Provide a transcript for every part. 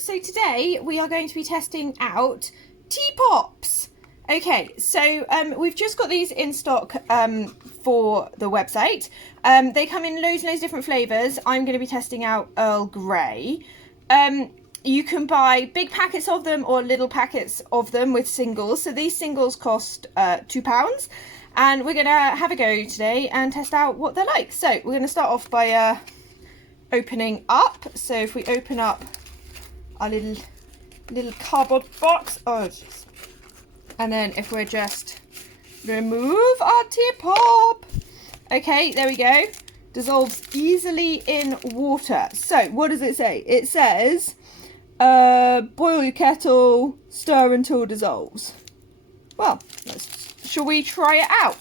So today we are going to be testing out Tea Pops. Okay, so we've just got these in stock for the website. They come in loads and loads of different flavours. I'm going to be testing out Earl Grey. You can buy big packets of them or little packets of them with singles. So these singles cost £2. And we're going to have a go today and test out what they're like. So we're going to start off by opening up. So if we open up our little cardboard box, and then if we're just remove our tea pop, okay, there we go, dissolves easily in water. So what does it say? It says boil your kettle, stir until dissolves. Well, shall we try it out?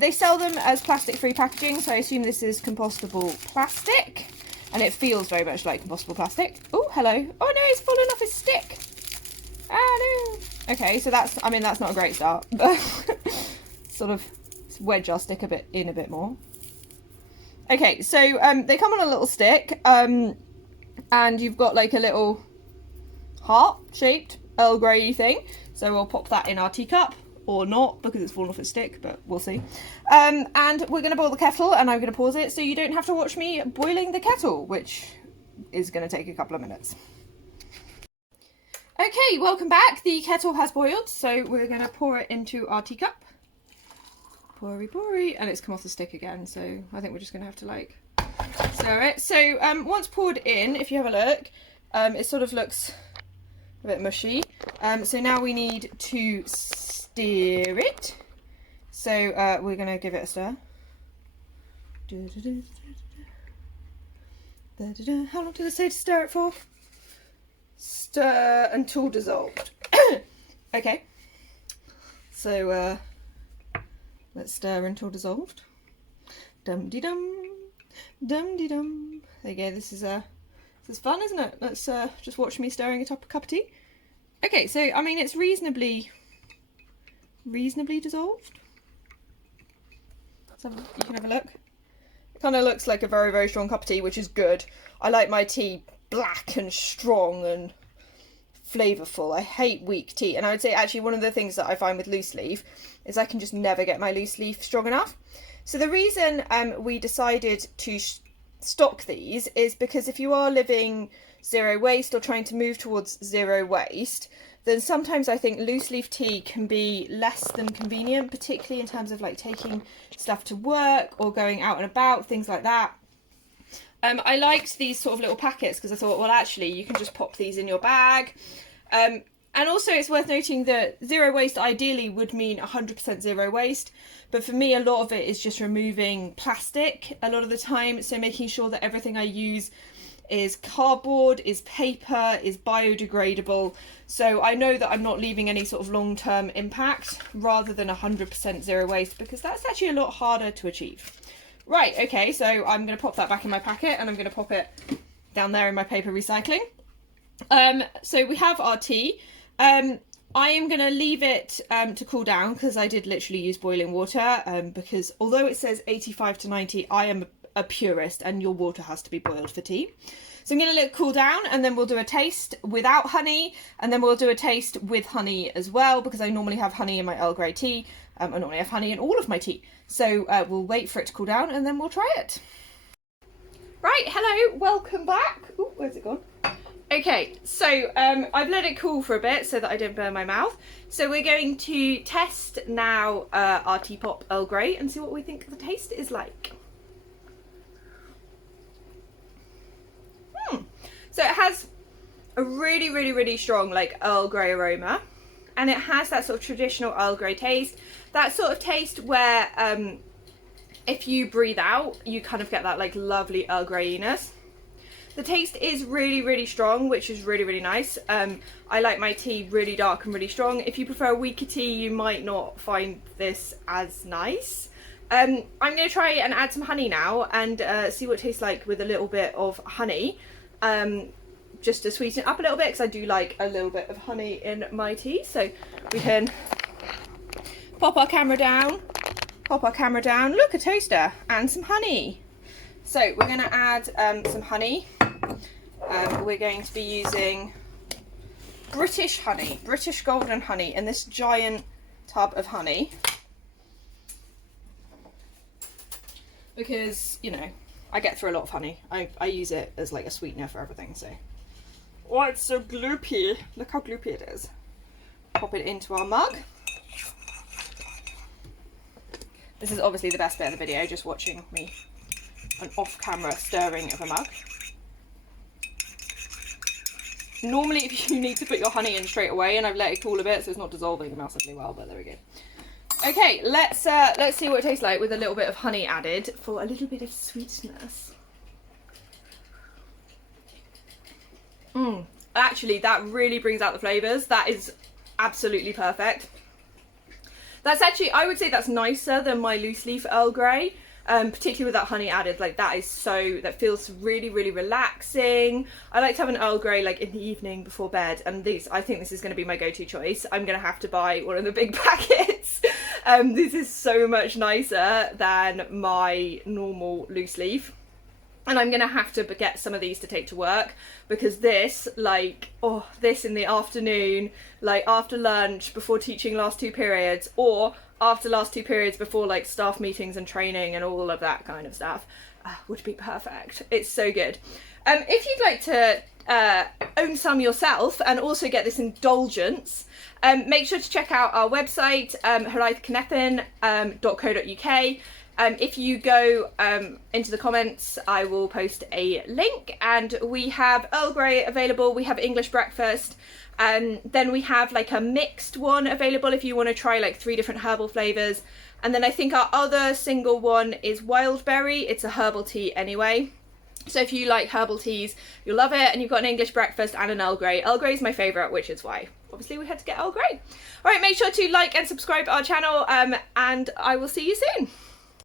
They sell them as plastic-free packaging, so I assume this is compostable plastic, and it feels very much like compostable plastic. Oh, hello. Oh no, it's fallen off its stick. Ah no. Okay, so that's not a great start, but sort of wedge our stick a bit more. Okay, so they come on a little stick, and you've got like a little heart-shaped Earl Grey thing. So we'll pop that in our teacup. Or not, because it's fallen off its stick, but we'll see. And we're going to boil the kettle, and I'm going to pause it so you don't have to watch me boiling the kettle, which is going to take a couple of minutes. Okay, welcome back. The kettle has boiled, so we're going to pour it into our teacup. Poury, and it's come off the stick again, so I think we're just going to have to like stir it. So once poured in, if you have a look, it sort of looks a bit mushy. So now we need to stir it. So we're going to give it a stir. How long did it say to stir it for? Stir until dissolved. Okay. So let's stir until dissolved. Dum-de-dum. Dum-de-dum. There you go. This is fun, isn't it? Let's just watch me stirring a cup of tea. Okay, so I mean it's reasonably dissolved. So you can have a look. It kind of looks like a very, very strong cup of tea, which is good. I like my tea black and strong and flavourful. I hate weak tea, and I would say actually one of the things that I find with loose leaf is I can just never get my loose leaf strong enough. So the reason we decided to stock these is because if you are living zero waste or trying to move towards zero waste, then sometimes I think loose leaf tea can be less than convenient, particularly in terms of like taking stuff to work or going out and about, things like that. I liked these sort of little packets because I thought, well, actually, you can just pop these in your bag. And also it's worth noting that zero waste ideally would mean 100% zero waste. But for me, a lot of it is just removing plastic a lot of the time. So making sure that everything I use is cardboard, is paper, is biodegradable. So I know that I'm not leaving any sort of long-term impact rather than 100% zero waste, because that's actually a lot harder to achieve. Right, okay, so I'm going to pop that back in my packet and I'm going to pop it down there in my paper recycling. So we have our tea. I am going to leave it to cool down because I did literally use boiling water, because although it says 85 to 90, I am a purist and your water has to be boiled for tea. So I'm going to let it cool down, and then we'll do a taste without honey, and then we'll do a taste with honey as well, because I normally have honey in my Earl Grey tea. I normally have honey in all of my tea. So we'll wait for it to cool down and then we'll try it. Right, hello, welcome back. Ooh, where's it gone? Okay, so I've let it cool for a bit so that I don't burn my mouth. So we're going to test now our Tea Pop Earl Grey and see what we think the taste is like. So it has a really, really, really strong like Earl Grey aroma, and it has that sort of traditional Earl Grey taste. That sort of taste where if you breathe out, you kind of get that like lovely Earl Greyiness. The taste is really, really strong, which is really, really nice. I like my tea really dark and really strong. If you prefer a weaker tea, you might not find this as nice. I'm going to try and add some honey now and see what it tastes like with a little bit of honey. Just to sweeten it up a little bit, because I do like a little bit of honey in my tea. So we can pop our camera down, look, a toaster and some honey. So we're going to add some honey we're going to be using British honey, British golden honey, in this giant tub of honey. Because, you know, I get through a lot of honey. I use it as like a sweetener for everything, so. Oh, it's so gloopy. Look how gloopy it is. Pop it into our mug. This is obviously the best bit of the video, just watching me, an off-camera stirring of a mug. Normally if you need to put your honey in straight away, and I've let it cool a bit so it's not dissolving massively well, but there we go. Okay, let's see what it tastes like with a little bit of honey added for a little bit of sweetness. Actually, that really brings out the flavours. That is absolutely perfect. That's actually, I would say that's nicer than my loose leaf Earl Grey. Particularly with that honey added, like that feels really, really relaxing. I like to have an Earl Grey like in the evening before bed, and I think this is going to be my go-to choice. I'm going to have to buy one of the big packets. This is so much nicer than my normal loose leaf. And I'm going to have to get some of these to take to work, because this, like, oh, this in the afternoon, like after lunch, before teaching last 2 periods, or after last 2 periods before like staff meetings and training and all of that kind of stuff, would be perfect. It's so good. If you'd like to own some yourself and also get this indulgence, make sure to check out our website, hiraethcynefin.co.uk. If you go into the comments, I will post a link, and we have Earl Grey available, we have English breakfast, and then we have like a mixed one available if you want to try like 3 different herbal flavours. And then I think our other single one is wild berry. It's a herbal tea anyway. So if you like herbal teas, you'll love it. And you've got an English breakfast and an Earl Grey. Earl Grey is my favourite, which is why obviously we had to get Earl Grey. All right, make sure to like and subscribe our channel, and I will see you soon.